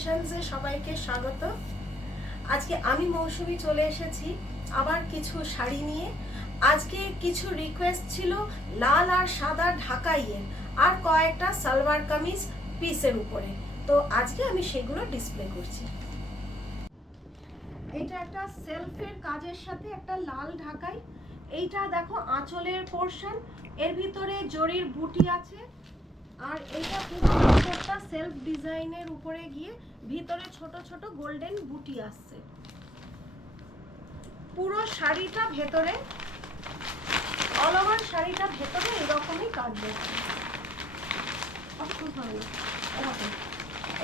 ক্রিয়েশনসে সবাইকে স্বাগত। আজকে আমি মৌসুমী চলে এসেছি আবার কিছু শাড়ি নিয়ে। আজকে কিছু রিকোয়েস্ট ছিল লাল আর সাদা ঢাকাইয়ের আর কয়েকটা সালোয়ার কামিজ পিসের উপরে, তো আজকে আমি সেগুলো ডিসপ্লে করছি। এটা একটা সেলফের কাজের সাথে একটা লাল ঢাকাই। এইটা দেখো আঁচলের পোর্শন, এর ভিতরে জরির বুটি আছে। আর এইটা পুরো একটা সেলফ ডিজাইনের উপরে গিয়ে ভিতরে ছোট ছোট গোল্ডেন বুটি আসছে। পুরো শাড়িটা ভেতরে, অল ওভার শাড়িটা ভেতরে এরকমই কাজ দেখছে।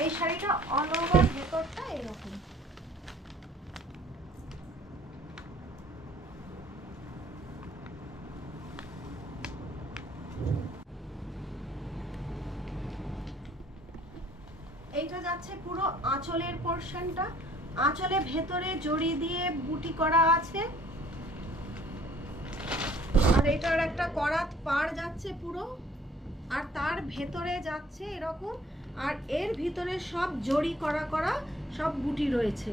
এই শাড়িটা অল ওভার ভেতরটা এরকম। এইটা যাচ্ছে পুরো আঁচলের পোর্শনটা, আঁচলে ভেতরে জড়ি দিয়ে বুটি করা আছে। আর এটার একটা করাত পাড় যাচ্ছে পুরো, আর তার ভেতরে যাচ্ছে এরকম। আর এর ভিতরে সব জড়ি করা করা সব বুটি রয়েছে।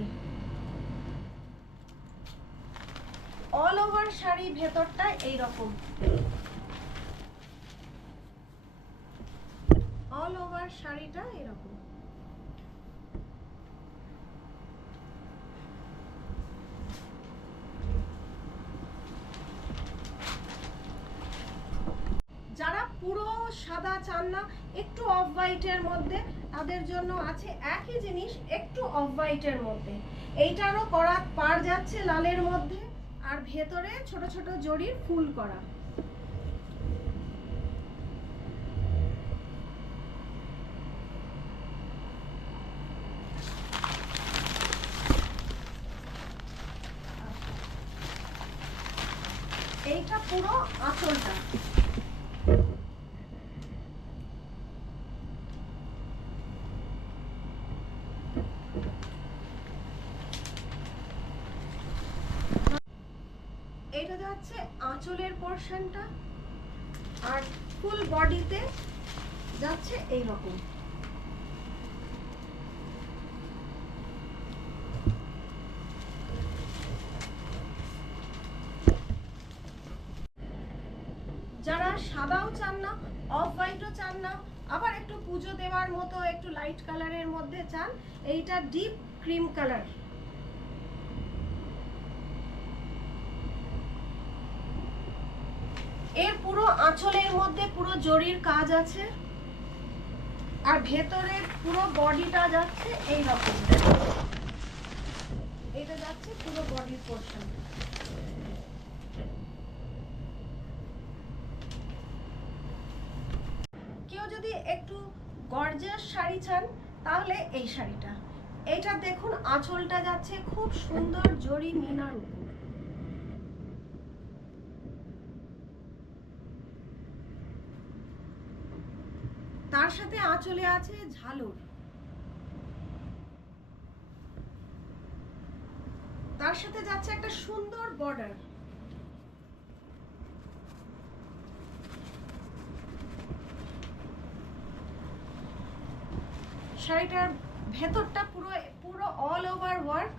অল ওভার শাড়ি ভেতরটা এইরকম, অল ওভার শাড়িটা এরকম। যারা পুরো সাদা চান না, একটু অফ হোয়াইটের মধ্যে, তাদের জন্য আছে একই জিনিস একটু অফ হোয়াইটের মধ্যে। এইটারও করা পার যাচ্ছে লালের মধ্যে, আর ভেতরে ছোট ছোট জড়ির ফুল করা। এইটা পুরো আঁচলটা। এটা যাচ্ছে আঁচলের পোর্শনটা, আর ফুল বডিতে যাচ্ছে এইরকম। যারা সাদাও চান না, অফ হোয়াইটও চান না, আবার একটু পুজো দেওয়ার মতো একটু লাইট কালারের মধ্যে চান, এইটা ডিপ ক্রিম কালার। এর পুরো আঁচলের মধ্যে পুরো জরির কাজ আছে, আর ভেতরে পুরো বডিটা যাচ্ছে এইরকম। এটা যাচ্ছে পুরো বডির পোর্শন। কেউ যদি একটু গর্জিয়াস শাড়ি চান, তাহলে এই শাড়িটা। এটা দেখুন আঁচলটা যাচ্ছে খুব সুন্দর জরি মিনার উপর। তার সাথে আঁচলে আছে ঝালর, তার সাথে যাচ্ছে একটা সুন্দর বর্ডার। শাড়িটার ভেতরটা পুরো পুরো অল ওভার ওয়ার্ক।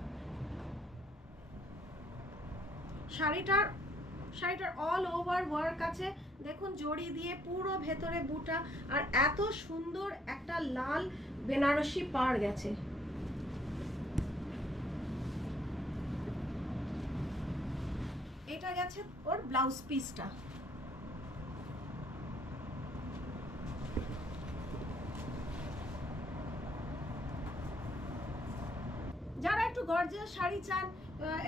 শাড়িটার অল ওভার ওয়ার্ক আছে, দেখুন জড়ি দিয়ে পুরো ভেতরে বুটা, আর এত সুন্দর একটা লাল বেনারসি পাড় গেছে। এটা গেছে ওর ব্লাউজ পিসটা। যারা একটু গর্জিয়াস শাড়ি চান,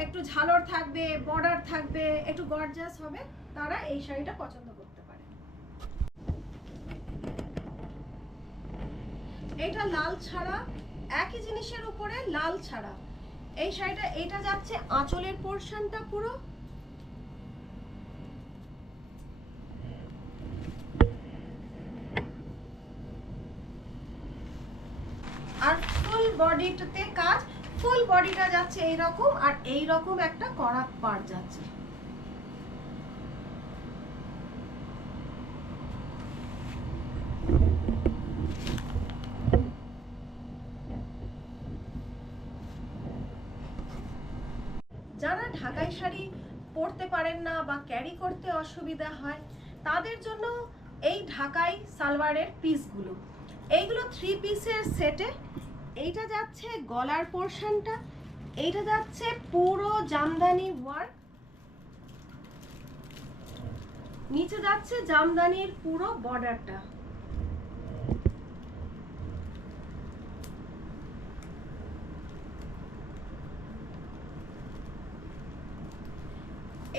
একটু ঝালর থাকবে, বর্ডার থাকবে, একটু গর্জিয়াস হবে, তারা এই শাড়িটা পছন্দ করতে পারে। এটা লাল ছাড়া, একই জিনিসের উপরে লাল ছাড়া এই শাড়িটা। এটা যাচ্ছে আঁচলের পোর্শনটা পুরো, আর ফুল বডিতে কাজ। ফুল বডিটা যাচ্ছে এইরকম, আর এইরকম একটা করাত পাড় যাচ্ছে। যারা ঢাকাই শাড়ি পরতে পারেন না বা ক্যারি করতে অসুবিধা হয় তাদের জন্য এই ঢাকাই সালোয়ারের পিসগুলো, এইগুলো 3 পিসের সেটে। এইটা যাচ্ছে গলার পোর্শনটা, এইটা যাচ্ছে পুরো জামদানি ওয়ার্ক, নিচে যাচ্ছে জামদানির পুরো বর্ডারটা।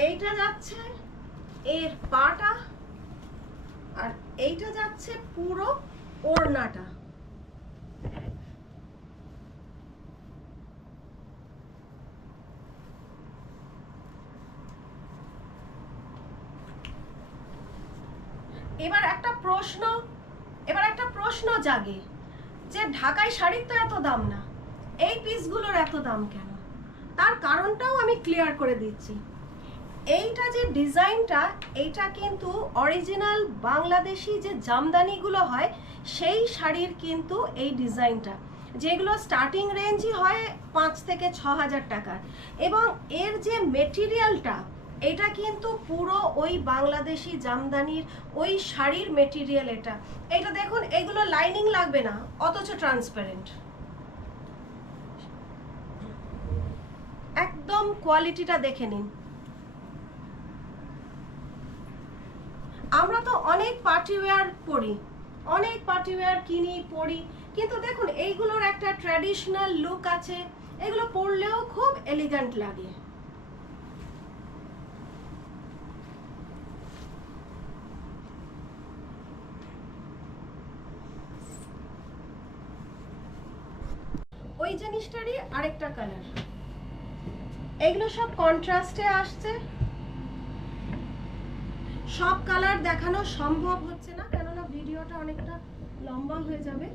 এইটা যাচ্ছে এর পাটা, আর এইটা যাচ্ছে পুরো ওড়নাটা। এবার একটা প্রশ্ন জাগে যে ঢাকাই শাড়ির তো এত দাম না, এই পিসগুলোর এত দাম কেন? তার কারণটাও আমি ক্লিয়ার করে দিচ্ছি। এইটা যে ডিজাইনটা, এইটা কিন্তু অরিজিনাল বাংলাদেশি যে জামদানিগুলো হয় সেই শাড়ির কিন্তু এই ডিজাইনটা, যেগুলো স্টার্টিং রেঞ্জই হয় 5 থেকে 6,000 টাকার। এবং এর যে মেটেরিয়ালটা, এটা কিন্তু পুরো ওই বাংলাদেশি জামদানির ওই শাড়ির মেটেরিয়াল। এটা দেখুন, এগুলো লাইনিং লাগবে না, অথচ ট্রান্সপারেন্ট। একদম কোয়ালিটিটা দেখে নিন। আমরা তো অনেক পার্টি ওয়্যার পরি, অনেক পার্টি ওয়্যার কিনি পরি, কিন্তু দেখুন এইগুলোর একটা ট্র্যাডিশনাল লুক আছে, এগুলো পরলেও খুব এলিগেন্ট লাগে। ওই জিনিসটারই আরেকটা কালার, এগুলো সব কন্ট্রাস্টে আসছে। সব কালার দেখানো সম্ভব হচ্ছে না, কেননা ভিডিওটা অনেকটা লম্বা হয়ে যাবে।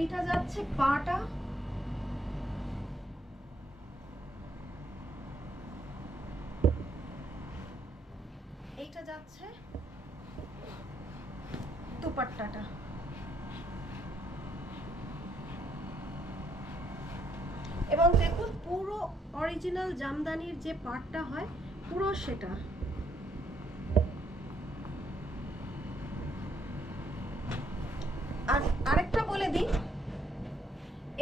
এইটা যাচ্ছে পাটা, এইটা যাচ্ছে দুপাট্টাটা। এবং দেখুন পুরো অরিজিনাল জামদানির যে পাটটা হয় পুরো সেটা। আর আরেকটা বলে দিই,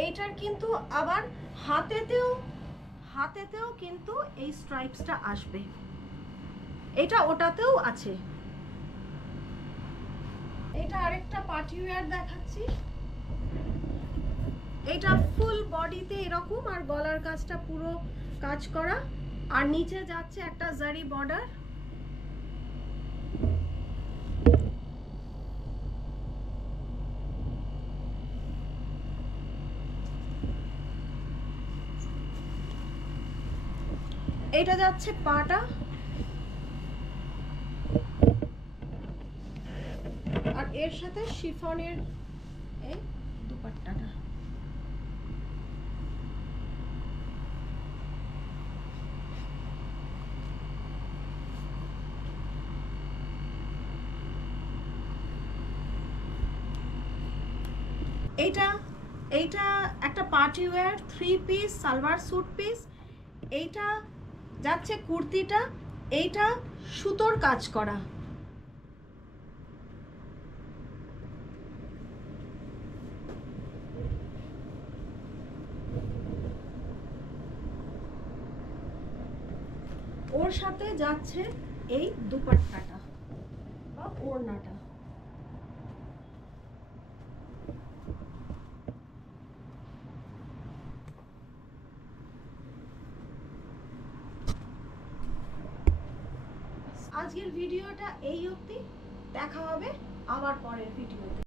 এইটার কিন্তু আবার হাতেতেও কিন্তু এই স্ট্রাইপসটা আসবে, এটা ওটাতেও আছে। এটা আরেকটা পার্টি ওয়্যার দেখাচ্ছি। এটা ফুল বডিতে এরকম, আর গলার কাজটা পুরো কাজ করা, আর নিচে যাচ্ছে একটা জারি বর্ডার। এটা যাচ্ছে পাটা, আর এর সাথে শিফনের এই দুপাট্টাটা। এইটা একটা party wear 3 piece salwar suit piece. এইটা যাচ্ছে কুর্তিটা, এইটা সুতোর কাজ করা। ওর সাথে যাচ্ছে এই দুপাট্টাটা বা ওড়নাটা। আজকের ভিডিওটা এই অবধি, দেখা হবে আবার পরের ভিডিওতে।